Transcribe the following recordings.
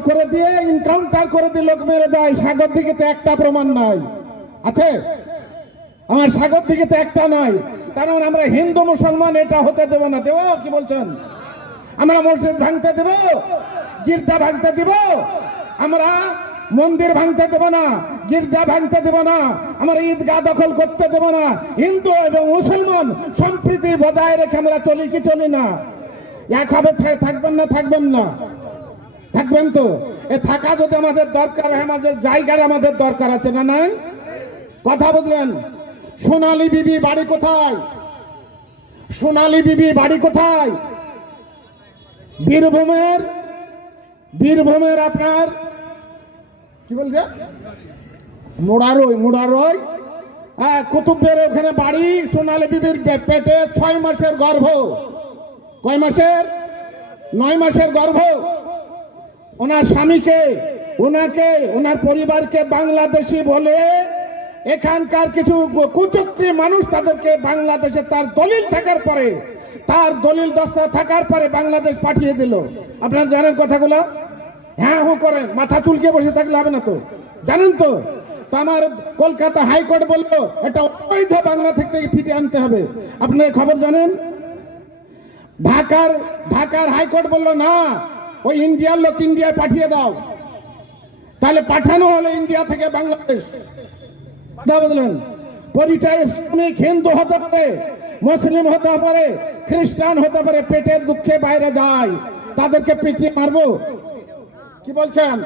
করে দিয়ে ইনকাউন্টার করে দিয়ে লোক মেরে দেয়। সাগর দিকে তো একটা প্রমাণ নাই। আছে? আমার সাগর দিকে তো একটা নাই। তার মানে আমরা হিন্দু মুসলমান, এটা হতে দেব না। দেব? কি বলছেন? আমরা মসজিদ ভাঙতে দেব? গির্জা ভাঙতে দেব? আমরা মন্দির ভাঙতে দেব না। গির্জা ভাঙতে দেব না। আমরা ঈদগাহ দখল করতে দেব না। হিন্দু এবং মুসলমান সম্প্রীতি বজায় রেখে আমরা চলি কি চলি না? এক হবে থাকবেন না থাকবেন না। থাকবেন তো? এ থাকা যদি আমাদের দরকার হয়, আমাদের জায়গার আমাদের দরকার আছে না নাই? কথা বুঝলেন? সোনালী বিবি বাড়ি কোথায়? সোনালী বিবি বাড়ি কোথায়? বীরভূমের? বীরভূমের আপনার? কি বলছে? মোড়ারই মোড়ারই? হ্যাঁ কুতুবের ওখানে বাড়ি, সোনালী বিবির পেটে ছয় মাসের গর্ভ। কয় মাসের? নয় মাসের গর্ভ। ওনার স্বামীকে, ওনাকে, ওনার পরিবারকে বাংলাদেশি বলে এখানকার কিছু কুচক্রী মানুষ তাদেরকে বাংলাদেশে তার দলিল থাকার পরে, তার দলিল দস্তা থাকার পরে বাংলাদেশ পাঠিয়ে দিল। আপনারা জানেন কথাগুলো? হ্যাঁ হু, করেন। মাথা চুলকে বসে থাকলে হবে না তো। জানেন তো? আমার কলকাতা হাইকোর্ট বলল, এটা অবৈধ বাংলা থেকে ফিরে আনতে হবে। আপনারা খবর জানেন? ঢাকার ঢাকার হাইকোর্ট বলল, না ওই ইন্ডিয়ার লোক ইন্ডিয়ায় পাঠিয়ে দাও। তাহলে পাঠানো হলো ইন্ডিয়া থেকে বাংলাদেশ। কথা বললেন? পরিচয় শ্রমিক হিন্দু হতে পারে, মুসলিম হতে পারে, খ্রিস্টান হতে পারে, পেটের দুঃখে বাইরে যায়। তাদেরকে পিটিয়ে মারবো? কি বলছেন?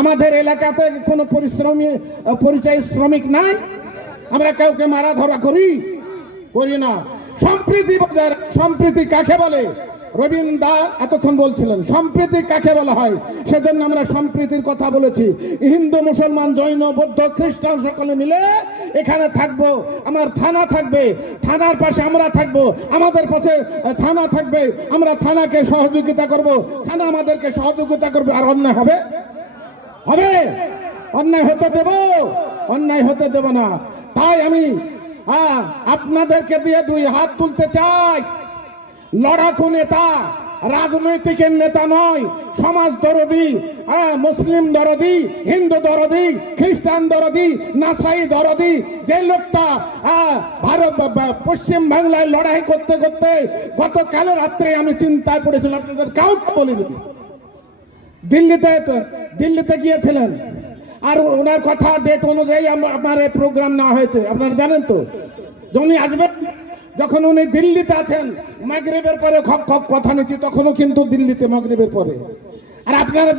আমাদের এলাকাতে কোনো পরিশ্রমী, পরিচয় শ্রমিক নাই? আমরা কাউকে মারা ধরা করি? করি না। সম্প্রীতি সম্প্রীতি কাকে বলে? রবীন্দ্র দা এতক্ষণ বলছিলেন, সম্প্রীতি কাকে বলা হয়? সেজন্য আমরা সম্প্রীতির কথা বলেছি। হিন্দু, মুসলমান, জৈন, বৌদ্ধ, খ্রিস্টান সকলে মিলে এখানে থাকব। আমার থানা থাকবে, থানার পাশে আমরা থাকব। আমাদের পাশে থানা থাকবে। আমরা থানাকে সহযোগিতা করব। থানা আমাদেরকে সহযোগিতা করবে। আর অন্যায় হবে? হবে! অন্যায় হতে দেব, অন্যায় হতে দেব না। তাই আমি আপনাদেরকে দিয়ে দুই হাত তুলতে চাই। লড়াকু নেতা, রাজনৈতিক নেতা নয়, সমাজ দরদি মুসলিম দরদি, হিন্দু দরদি, খ্রিস্টান দরদি, নাসাই দরদি, যে লোকটা ভারত পশ্চিম বাংলায় লড়াই করতে করতে গতকাল রাত্রে আমি চিন্তায় পড়েছিলাম, আপনাদের কাউকে বলিনি। দিল্লিতে দিল্লিতে গিয়েছিলেন। আর ওনার কথা ডেট অনুযায়ী আম- আমার এই প্রোগ্রাম নেওয়া হয়েছে। আপনারা জানেন তো? উনি আসবেন যখন উনি দিল্লিতে আছেন, মাগরীবের পরে খপ খপ কথা নিচ্ছি, তখনও কিন্তু দিল্লিতে মাগরীবের পরে। আর আপনারা